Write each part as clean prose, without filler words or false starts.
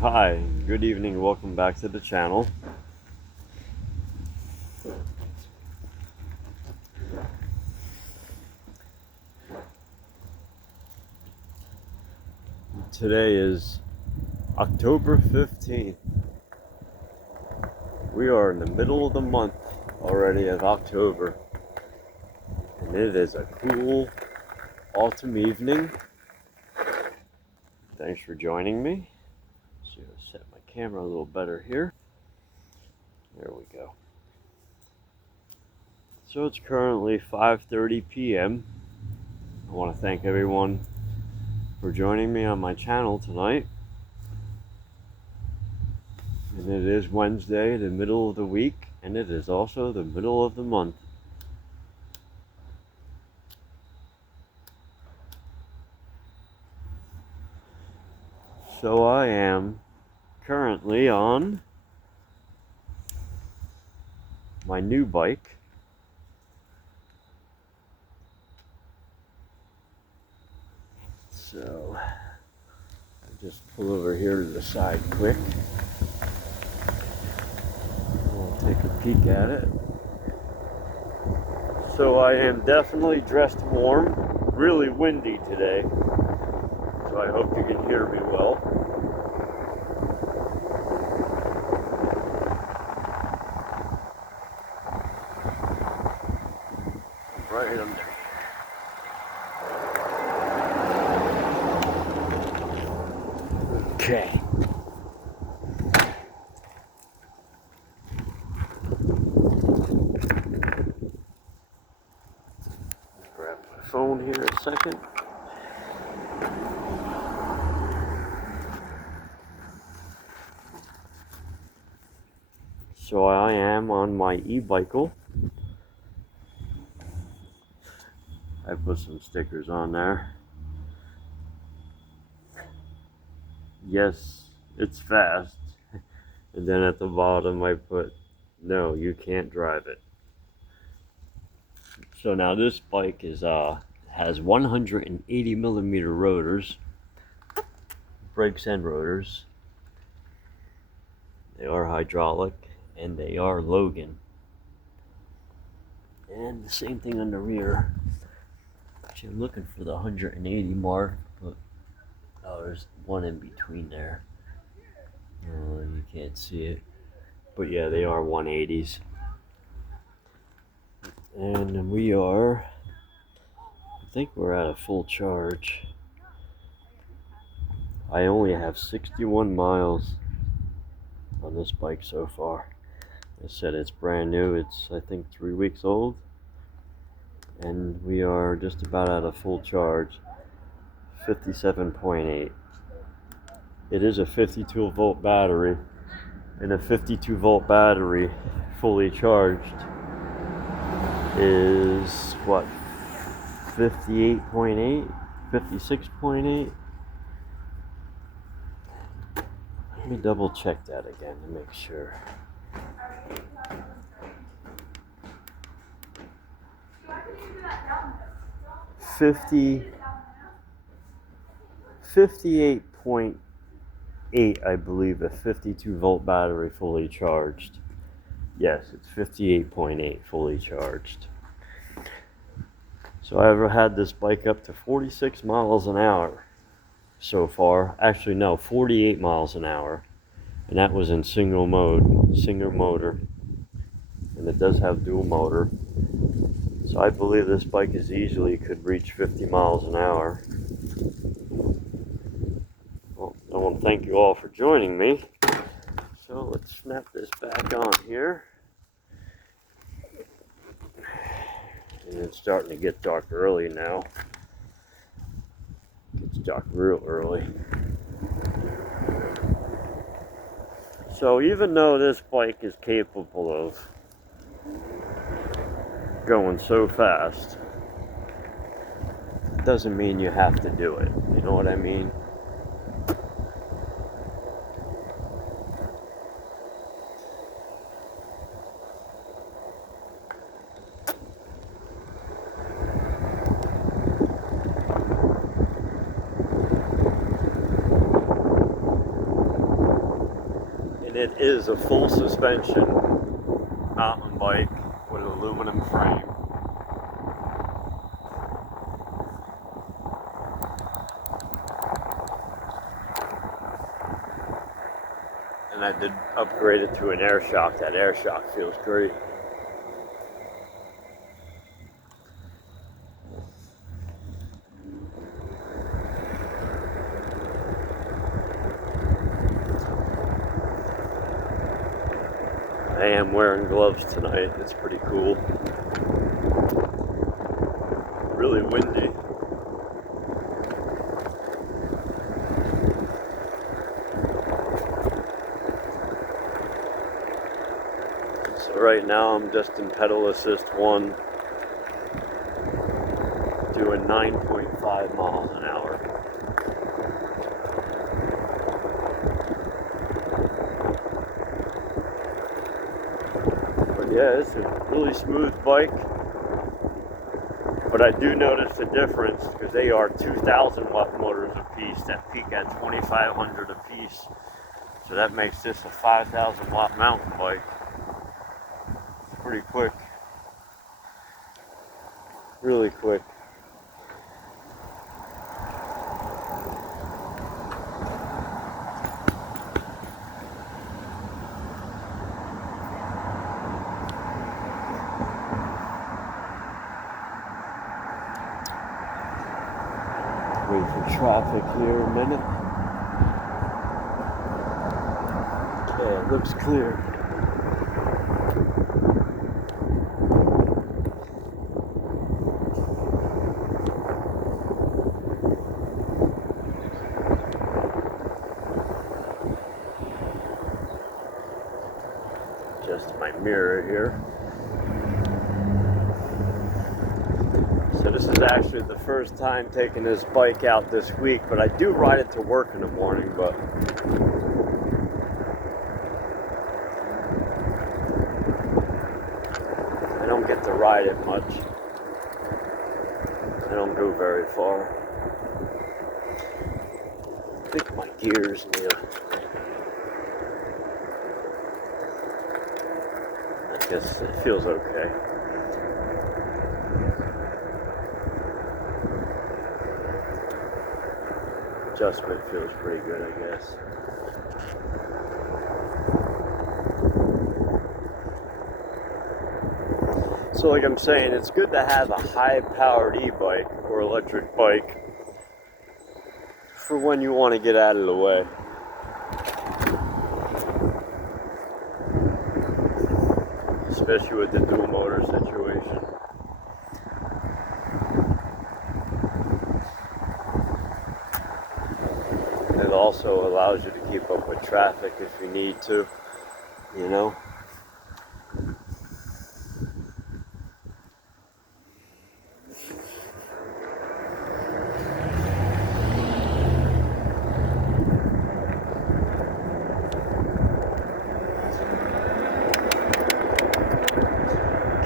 Hi, good evening, welcome back to the channel. Today is October 15th. We are in the middle of the month already of October, and it is a cool autumn evening. Thanks for joining me. So I'll set my camera a little better here. There we go. So it's currently 5:30 p.m. I want to thank everyone for joining me on my channel tonight. And it is Wednesday, the middle of the week, and it is also the middle of the month. So I am currently on my new bike. So I'll just pull over here to the side quick. We'll take a peek at it. So I am definitely dressed warm. Really windy today. So I hope you can hear me well. Right under. Okay. Grab my phone here a second. So I am on my e-bicycle. I put some stickers on there. Yes, it's fast. And then at the bottom I put, no, you can't drive it. So now this bike is has 180 millimeter rotors, brakes and rotors. They are hydraulic and they are Logan. And the same thing on the rear. Actually, I'm looking for the 180 mark, but oh, there's one in between there. Oh, you can't see it. But yeah, they are 180s. And we are, I think we're at a full charge. I only have 61 miles on this bike so far. I said it's brand new. It's, I think, 3 weeks old. And we are just about at a full charge, 57.8. It is a 52 volt battery, and a 52 volt battery fully charged is what, 58.8, 56.8. Let me double check that again to make sure. Fifty 58.8, I believe, a 52 volt battery fully charged. Yes, it's 58.8 fully charged. So I've had this bike up to 46 miles an hour so far. Actually, no, 48 miles an hour. And that was in single mode, single motor. And it does have dual motor. So I believe this bike is easily could reach 50 miles an hour. Well, I want to thank you all for joining me. So let's snap this back on here. And it's starting to get dark early now. It's dark real early. So even though this bike is capable of going so fast, it doesn't mean you have to do it. You know what I mean? saying, it is a full suspension mountain bike with an aluminum frame. And I did upgrade it to an air shock. That air shock feels great. I am wearing gloves tonight. It's pretty cool. Really windy. So right now I'm just in pedal assist 1, doing 9.5 miles an hour. But yeah, it's a really smooth bike. But I do notice the difference because they are 2,000 watt motors a piece that peak at 2,500 a piece. So that makes this a 5,000 watt mountain bike. It's pretty quick. Really quick. Wait for traffic here a minute. Okay, it looks clear. Just my mirror here. So this is actually the first time taking this bike out this week, but I do ride it to work in the morning, but I don't get to ride it much. I don't go very far. I think my gears need a... I guess it feels okay. Adjustment feels pretty good, I guess. So like I'm saying, it's good to have a high-powered e-bike or electric bike for when you want to get out of the way. Especially with the dual motor situation. It also allows you to keep up with traffic if you need to, you know.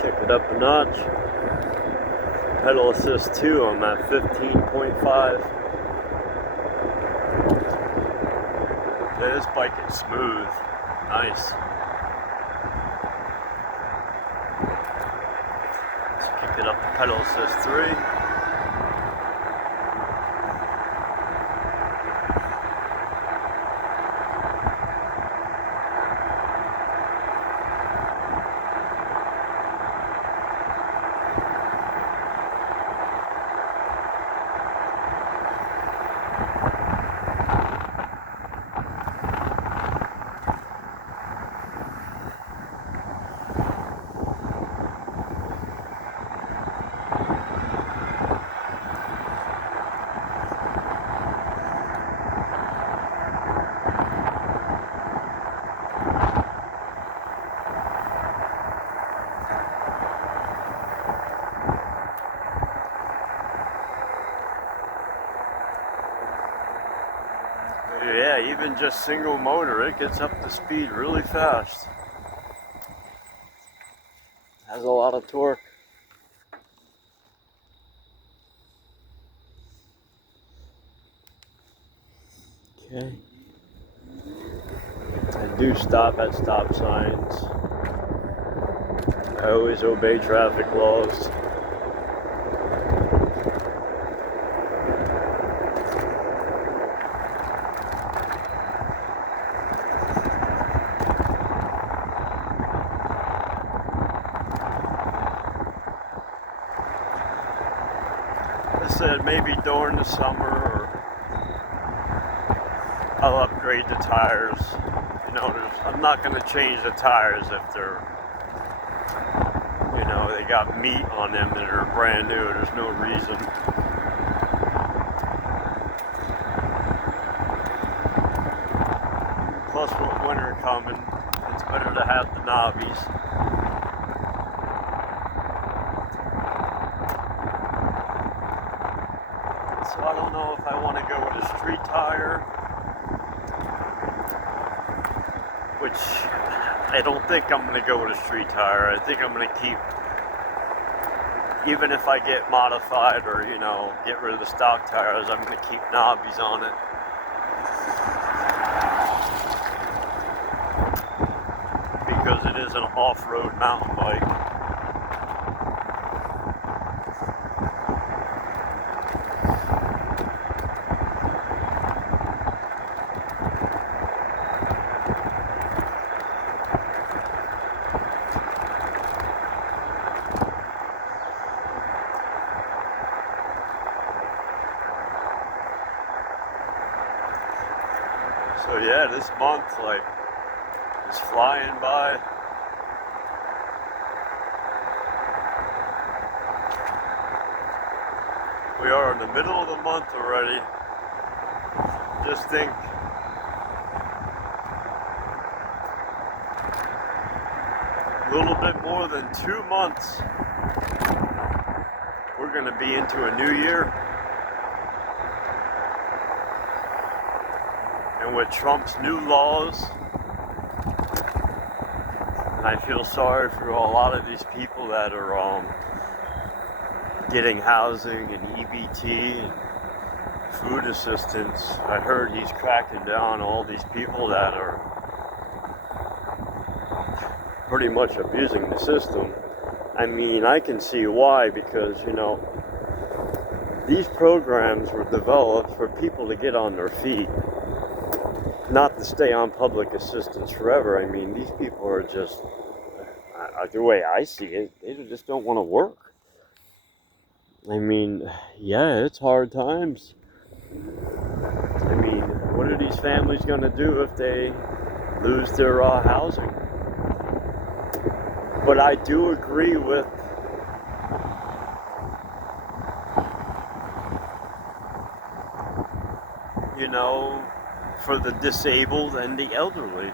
Kick it up a notch. Pedal assist 2, I'm at 15.5. Yeah, this bike is smooth. Nice. Let's kick it up to pedal assist 3. Yeah, even just single motor, it gets up to speed really fast. Has a lot of torque. Okay. I do stop at stop signs. I always obey traffic laws. I said maybe during the summer I'll upgrade the tires. You know, I'm not going to change the tires if they're, you know, they got meat on them that are brand new. There's no reason. Plus, with winter coming, it's better to have the knobbies. So I don't know if I want to go with a street tire, which I don't think I'm going to go with a street tire. I think I'm going to keep, even if I get modified or, you know, get rid of the stock tires, I'm going to keep knobbies on it. Because it is an off-road mountain bike. So yeah, this month, like, is flying by. We are in the middle of the month already. Just think, a little bit more than 2 months, we're going to be into a new year. And with Trump's new laws, and I feel sorry for a lot of these people that are getting housing and EBT and food assistance. I heard he's cracking down on all these people that are pretty much abusing the system. I mean, I can see why, because, you know, these programs were developed for people to get on their feet, not to stay on public assistance forever. I mean, these people are just, the way I see it, they just don't want to work. I mean, yeah, it's hard times. I mean, what are these families going to do if they lose their housing? But I do agree with you know, for the disabled and the elderly.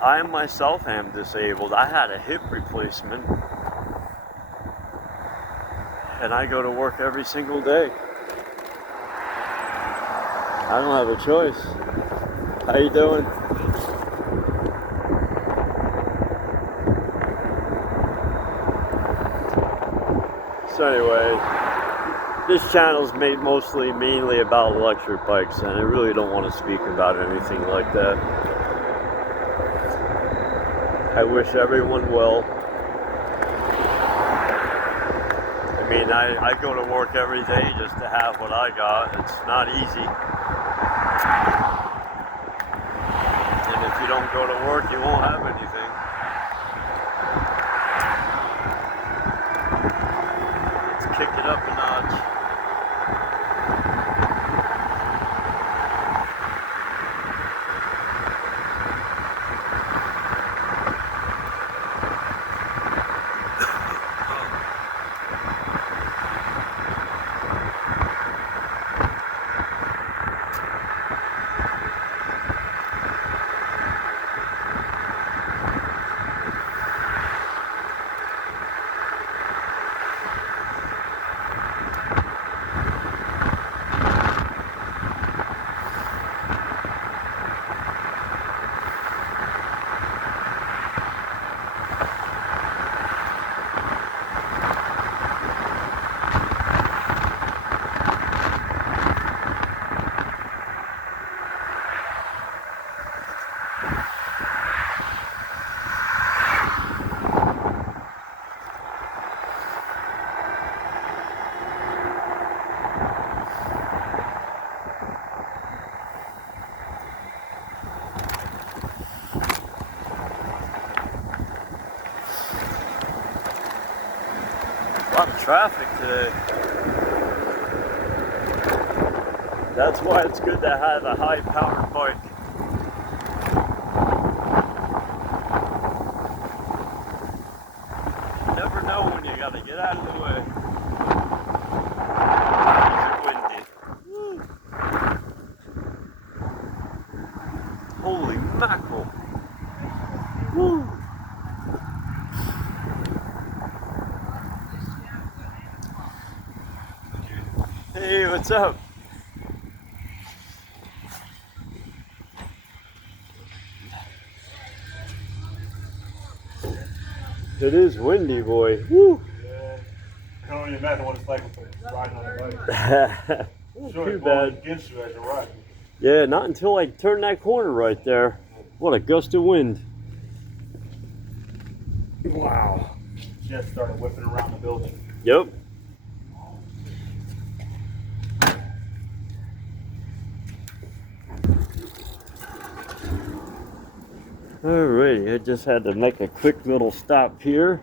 I myself am disabled. I had a hip replacement, and I go to work every single day. I don't have a choice. How you doing? So anyway, this channel's made mainly about electric bikes, and I really don't want to speak about anything like that. I wish everyone well. I mean, I go to work every day just to have what I got. It's not easy. And if you don't go to work, you won't have anything. Let's kick it up a notch. lot of traffic today. That's why it's good to have a high-powered bike. You never know when you gotta get out of the way. It's windy. Woo. Holy mackerel. Woo. Hey, what's up? It is windy, boy. Woo! Yeah. I can only imagine what it's like riding on the bike. Sure, Too it's bad. blowing against you as you're riding. Yeah, not until I turn that corner right there. What a gust of wind. Wow. Just started whipping around the building. Yep. Alrighty, I just had to make a quick little stop here.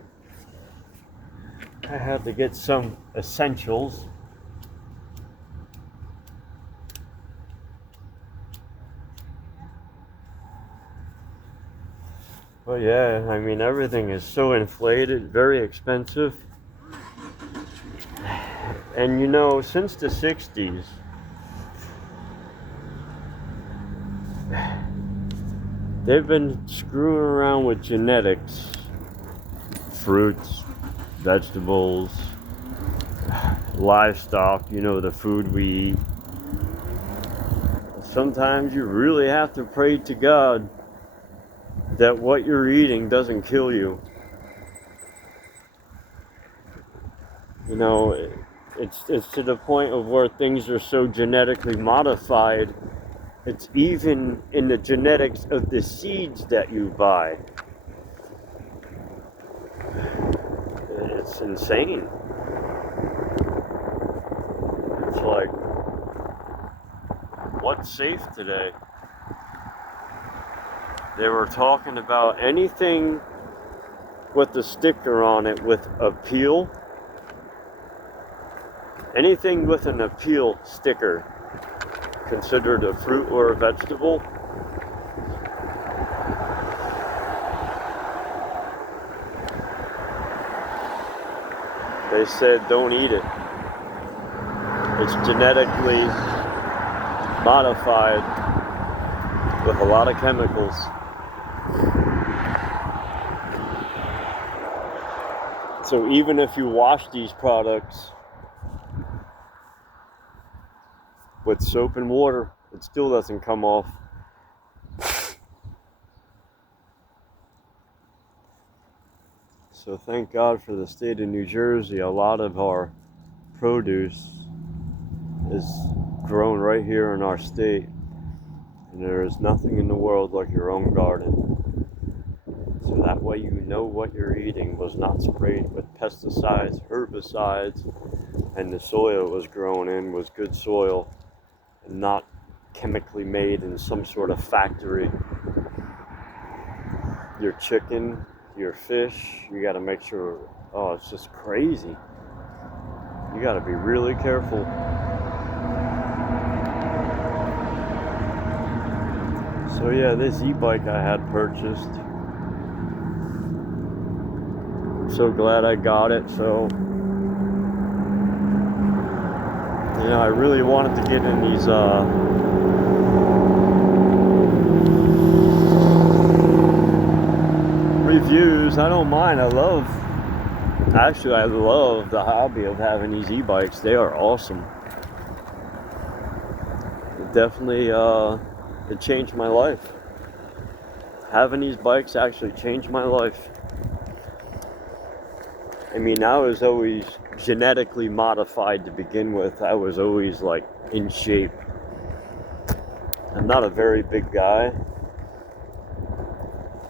I had to get some essentials. Well, yeah, I mean, everything is so inflated, very expensive. And you know, since the 60s, they've been screwing around with genetics, fruits, vegetables, livestock, you know, the food we eat. Sometimes you really have to pray to God that what you're eating doesn't kill you. You know, it's to the point of where things are so genetically modified. It's even in the genetics of the seeds that you buy. It's insane. It's like, what's safe today? They were talking about anything with the sticker on it with appeal. Anything with an appeal sticker considered a fruit or a vegetable. They said don't eat it. It's genetically modified with a lot of chemicals. So even if you wash these products with soap and water, it still doesn't come off. So thank God for the state of New Jersey. A lot of our produce is grown right here in our state. And there is nothing in the world like your own garden. So that way you know what you're eating was not sprayed with pesticides, herbicides, and the soil it was grown in was good soil and not chemically made in some sort of factory. Your chicken, your fish, you got to make sure, oh, it's just crazy. You got to be really careful. So yeah, this e-bike I had purchased. I'm so glad I got it. So, you know, I really wanted to get in these reviews. I don't mind. I love the hobby of having these e-bikes. They are awesome. It definitely it changed my life. Having these bikes actually changed my life. I mean, I was always genetically modified to begin with. I was always like in shape. I'm not a very big guy,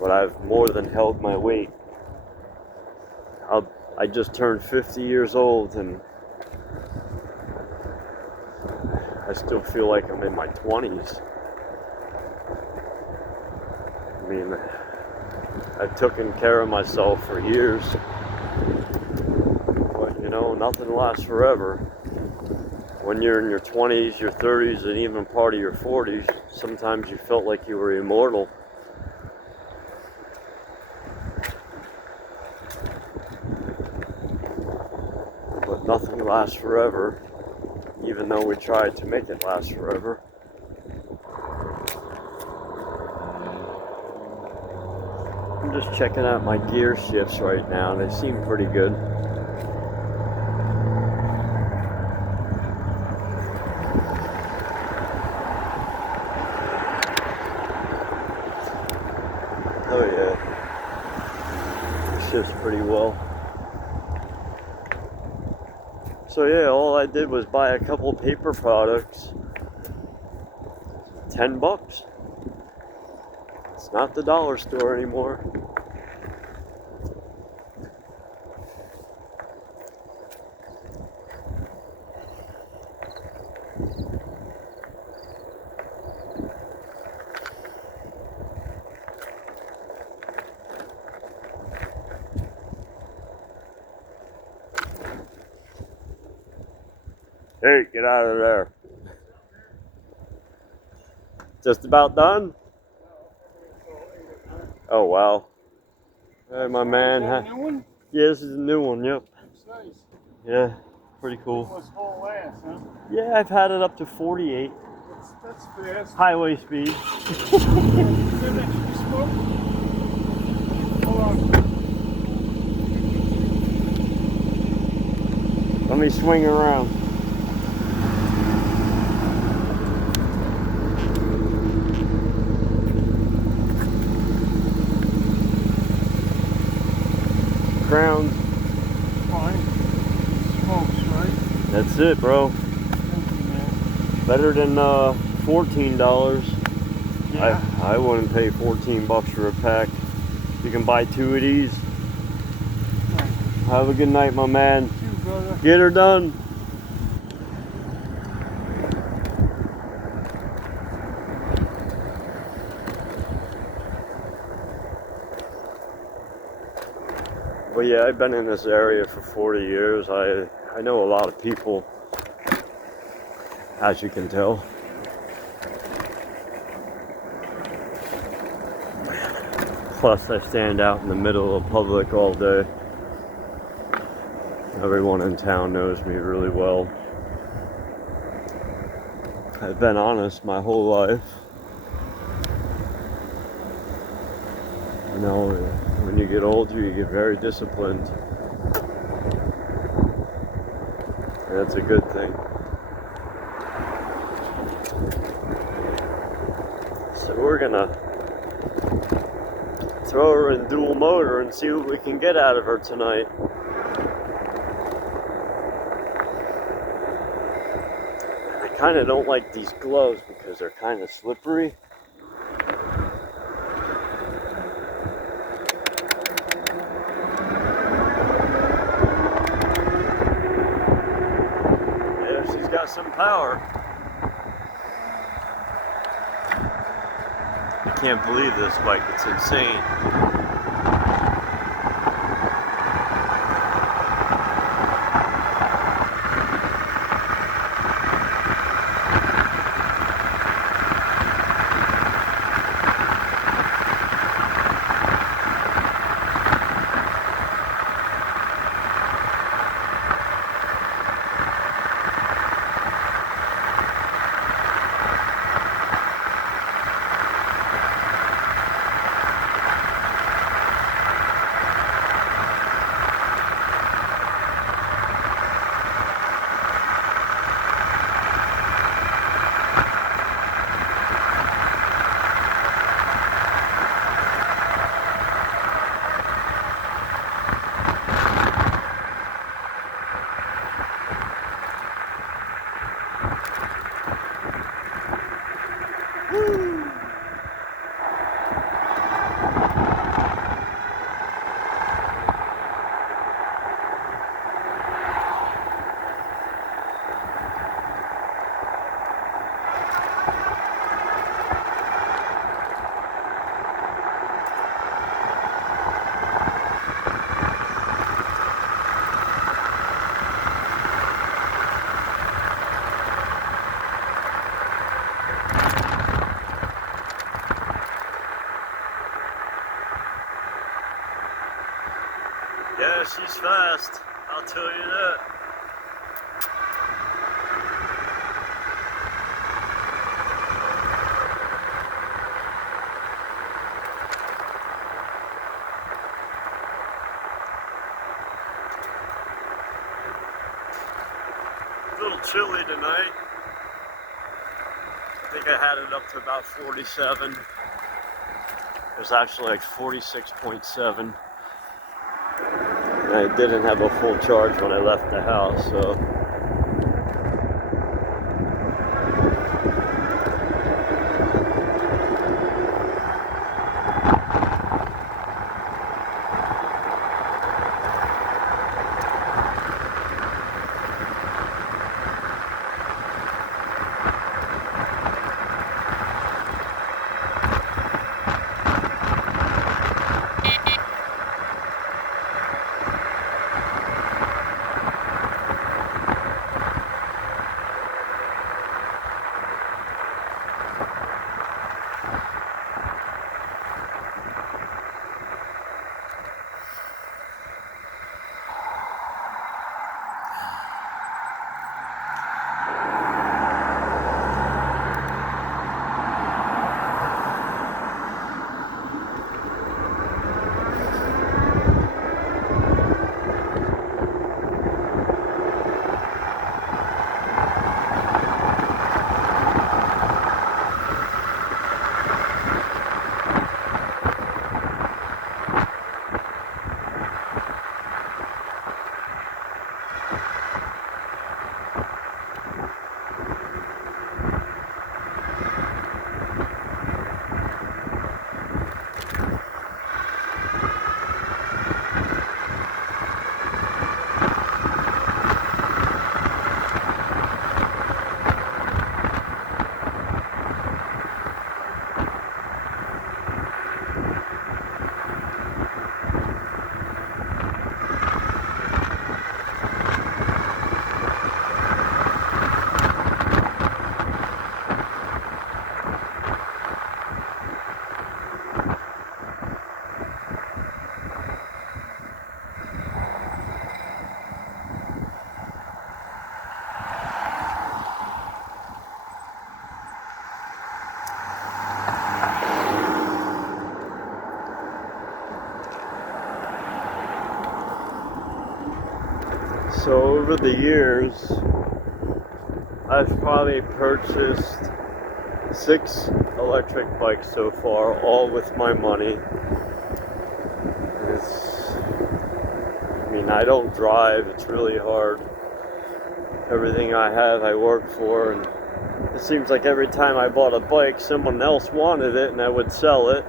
but I've more than held my weight. I just turned 50 years old and I still feel like I'm in my 20s. I mean, I've taken care of myself for years. But, you You know, nothing lasts forever. When you're in your 20s, your 30s, and even part of your 40s, sometimes you felt like you were immortal. But nothing lasts forever, even though we tried to make it last forever. I'm just checking out my gear shifts right now. They seem pretty good. Oh yeah, shifts pretty well. So yeah, all I did was buy a couple paper products. $10. It's not the dollar store anymore. Hey, get out of there. Just about done? Oh, wow. Hey, my man. Is that a new one? Yeah, this is a new one, yep. That's nice. Yeah, pretty cool. Must hold last, huh? Yeah, I've had it up to 48. That's fast. Highway speed. Is that you smoke? Hold on. Let me swing around. Crown. Fine. Smokes, right? That's it, bro. Thank you, man. Better than $14. Yeah. I wouldn't pay $14 for a pack. You can buy 2 of these. Thank you. Have a good night, my man. Too, brother. Get her done. But yeah, I've been in this area for 40 years. I know a lot of people, as you can tell. Plus, I stand out in the middle of public all day. Everyone in town knows me really well. I've been honest my whole life. You know, when you get older, you get very disciplined. And that's a good thing. So we're gonna throw her in dual motor and see what we can get out of her tonight. I kind of don't like these gloves because they're kind of slippery. Yeah, she's got some power. I can't believe this bike, it's insane. she's fast, I'll tell you that. A little chilly tonight. I think I had it up to about 47. It was actually like 46.7. I didn't have a full charge when I left the house, so. So over the years, I've probably purchased 6 electric bikes so far, all with my money. I don't drive, it's really hard. Everything I have, I work for, and it seems like every time I bought a bike, someone else wanted it and I would sell it.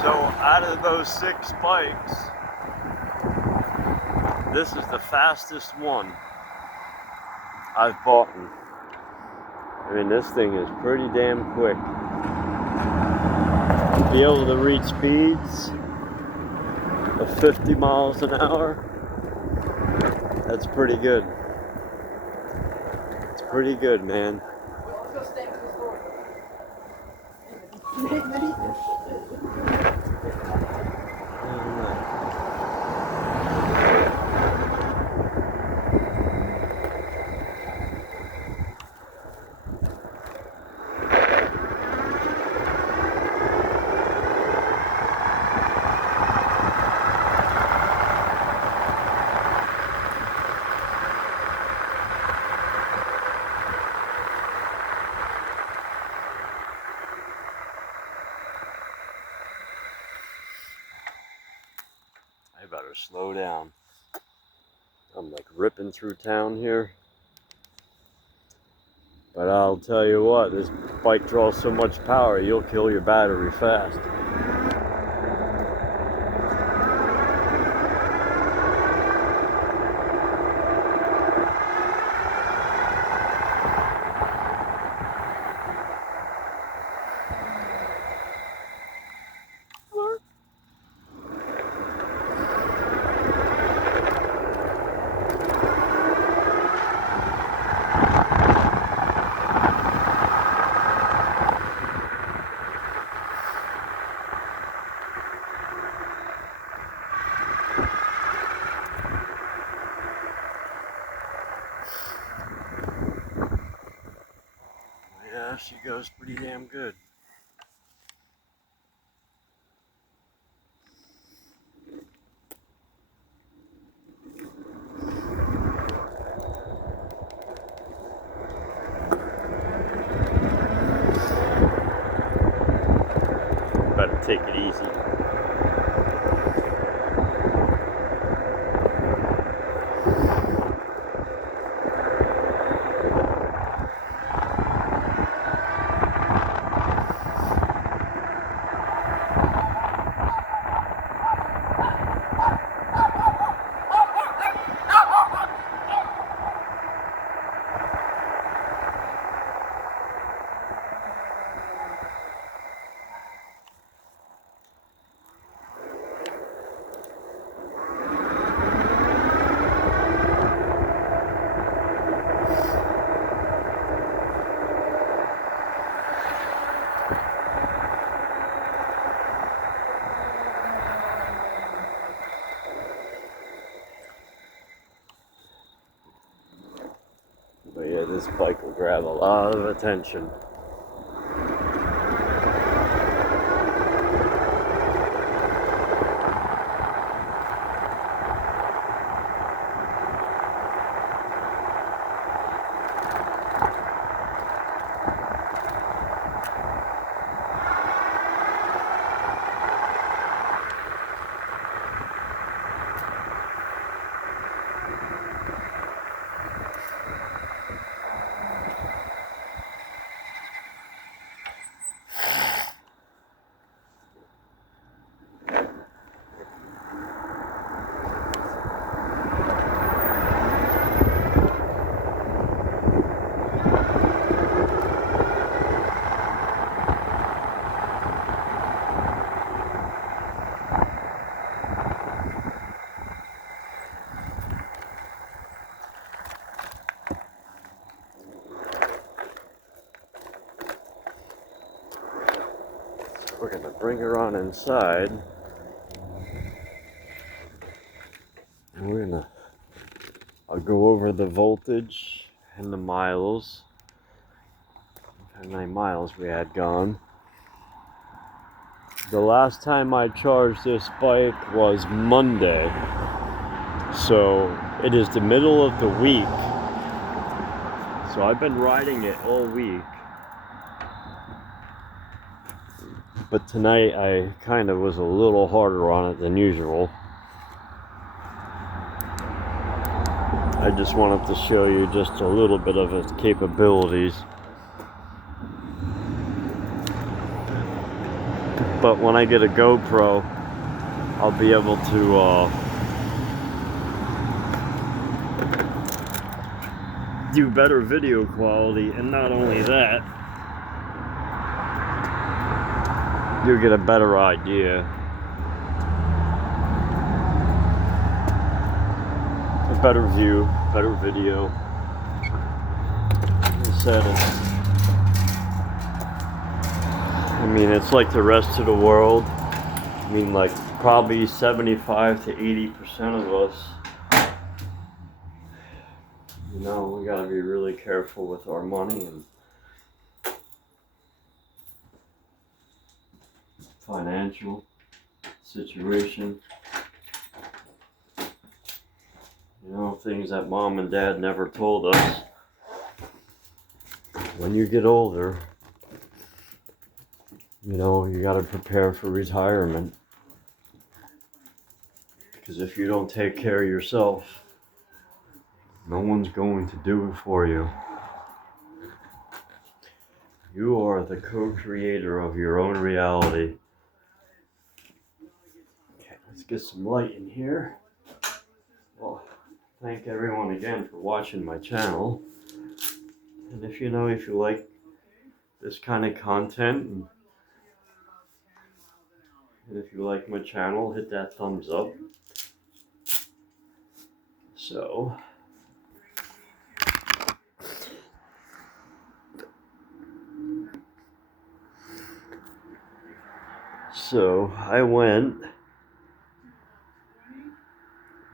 So out of those 6 bikes, this is the fastest one I've bought. I mean, this thing is pretty damn quick. To be able to reach speeds of 50 miles an hour, that's pretty good. It's pretty good, man. Let's go stay to the store. I better slow down. I'm like ripping through town here. But I'll tell you what, this bike draws so much power, you'll kill your battery fast. Yeah, she goes pretty damn good. Better take it easy. But yeah, this bike will grab a lot of attention. We're gonna bring her on inside, and I'll go over the voltage and the miles, how many miles we had gone. The last time I charged this bike was Monday, so it is the middle of the week, so I've been riding it all week. But tonight I kind of was a little harder on it than usual. I just wanted to show you just a little bit of its capabilities. But when I get a GoPro, I'll be able to do better video quality, and not only that, you'll get a better idea. A better view, better video. I mean, it's like the rest of the world. I mean, like probably 75 to 80% of us, you know, we gotta be really careful with our money and financial situation. You know, things that mom and dad never told us. When you get older, you know, you gotta prepare for retirement. Because if you don't take care of yourself, no one's going to do it for you. You are the co-creator of your own reality. Okay, let's get some light in here. Well, thank everyone again for watching my channel. And if you like this kind of content, and if you like my channel, hit that thumbs up. So I went,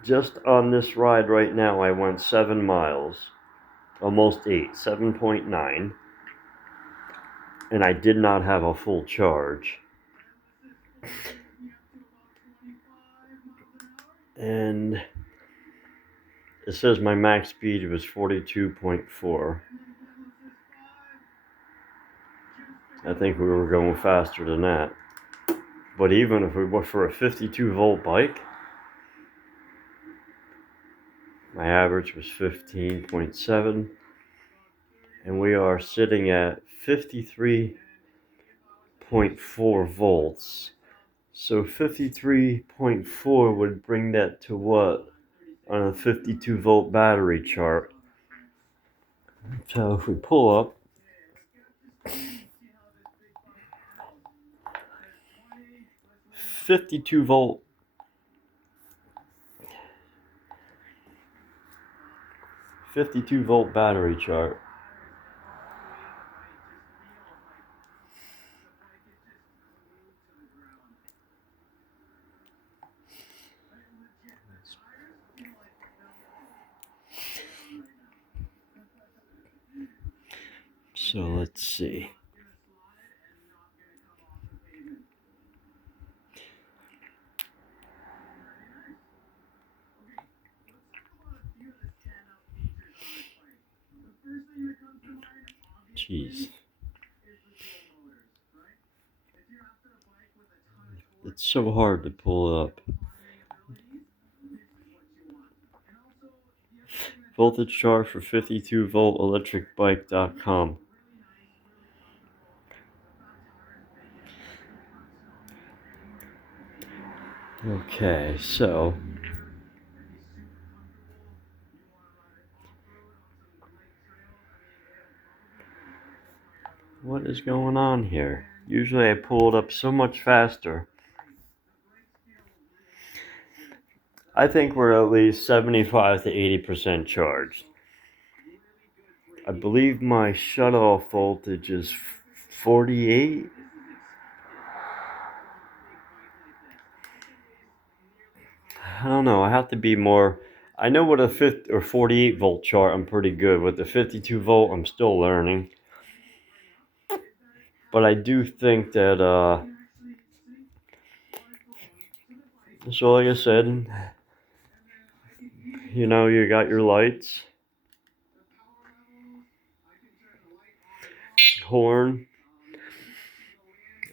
just on this ride right now, I went 7 miles, almost 8, 7.9. and I did not have a full charge. And it says my max speed was 42.4. I think we were going faster than that. But even if we were for a 52 volt bike, my average was 15.7. And we are sitting at 53.4 volts. So 53.4 would bring that to what on a 52 volt battery chart. So if we pull up, '52 volt battery chart. So let's see. Jeez. It's so hard to pull up. Voltage chart for 52 volt electricbike.com. Okay, so what is going on here? Usually I pull it up so much faster. I think we're at least 75 to 80% charged. I believe my shutoff voltage is 48. I don't know. I have to be more. I know with a 50 or 48 volt chart, I'm pretty good. With the 52 volt, I'm still learning. But I do think that, so like I said, you know, you got your lights, horn,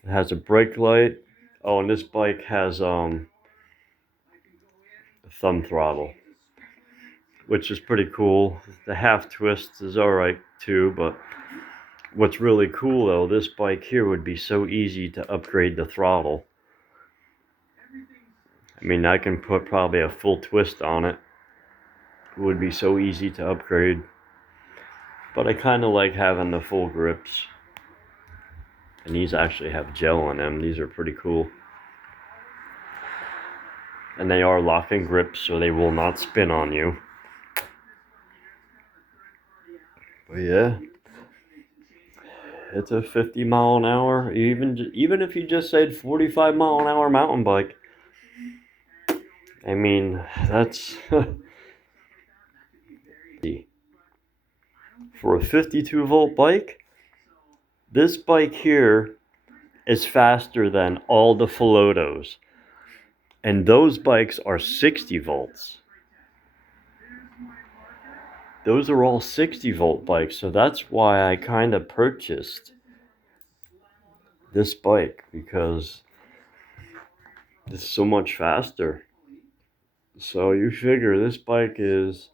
it has a brake light. Oh, and this bike has, a thumb throttle, which is pretty cool. The half twist is alright too, but what's really cool though, this bike here would be so easy to upgrade the throttle. I mean, I can put probably a full twist on it. It would be so easy to upgrade. But I kind of like having the full grips. And these actually have gel on them. These are pretty cool. And they are locking grips, so they will not spin on you. But yeah, it's a 50 mile an hour. Even if you just said 45 mile an hour mountain bike. I mean, that's for a 52 volt bike. This bike here is faster than all the Filotos. And those bikes are 60 volts. Those are all 60 volt bikes. So that's why I kind of purchased this bike, because it's so much faster. So you figure this bike is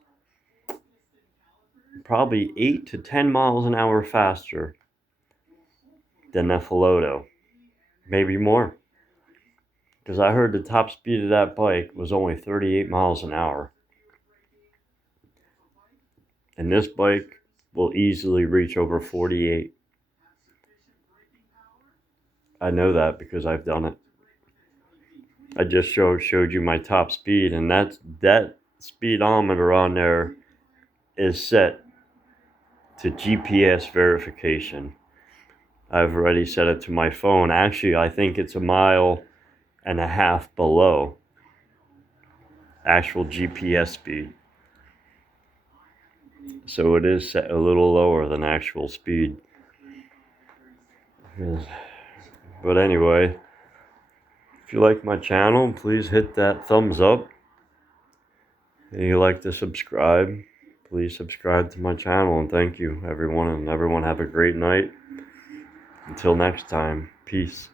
probably 8 to 10 miles an hour faster than the Filoto. Maybe more. Because I heard the top speed of that bike was only 38 miles an hour. And this bike will easily reach over 48. I know that because I've done it. I just showed you my top speed, and that speedometer on there is set to GPS verification. I've already set it to my phone. Actually, I think it's 1.5 miles below actual GPS speed. So it is set a little lower than actual speed. Yes. But anyway, if you like my channel, please hit that thumbs up. And you like to subscribe, please subscribe to my channel. And thank you, everyone. And everyone have a great night. Until next time, peace.